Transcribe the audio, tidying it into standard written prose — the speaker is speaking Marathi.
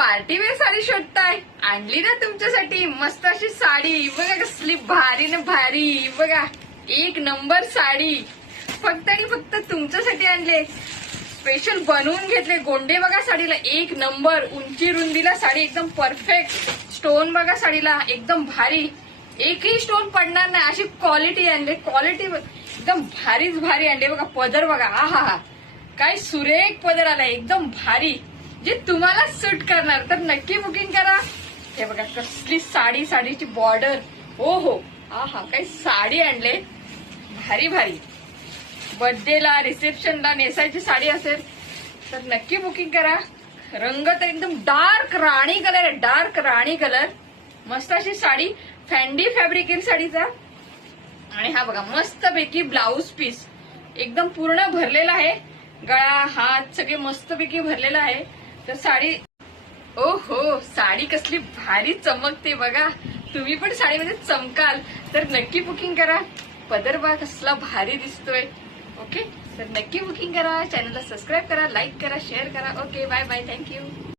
Party wear sari शोधताय? आणली ना तुमच्यासाठी मस्त अशी साडी. बघा कसली भारी ना भारी. बघा एक नंबर साडी फक्त आणि फक्त तुमच्यासाठी आणले. स्पेशल बनवून घेतले गोंडे. बघा साडीला एक नंबर. उंची रुंदीला साडी एकदम परफेक्ट. स्टोन बघा साडीला एकदम भारी. एकही स्टोन पडणार नाही अशी क्वालिटी आणली. क्वालिटी एकदम भारीच भारी आणली. बघा पदर बघा. हा काय सुरेख पदर आला एकदम भारी जे तुम्हाला सूट करणार. तर नक्की बुकिंग करा. हे बघा कसली साडी. साडीची बॉर्डर. हो हो काय साडी आणले. भारी भारी. बर्थडेला रिसेप्शनला नेसायची साडी असेल तर नक्की बुकिंग करा. रंग तर एकदम डार्क राणी कलर आहे. डार्क राणी कलर. मस्त अशी साडी. फॅन्डी फॅब्रिक येईल साडीचा. आणि हा बघा मस्त पैकी ब्लाऊज पीस एकदम पूर्ण भरलेला आहे. गळा हात सगळे मस्तपैकी भरलेला आहे. तर साडी हो साडी कसली भारी चमकते. बघा तुम्ही पण साडीमध्ये चमकाल तर नक्की बुकिंग करा. पदर बघा कसला भारी दिसतोय. ओके तर नक्की बुकिंग करा. चॅनलला सबस्क्राईब करा, लाईक करा, शेअर करा. Okay bye bye. थँक्यू.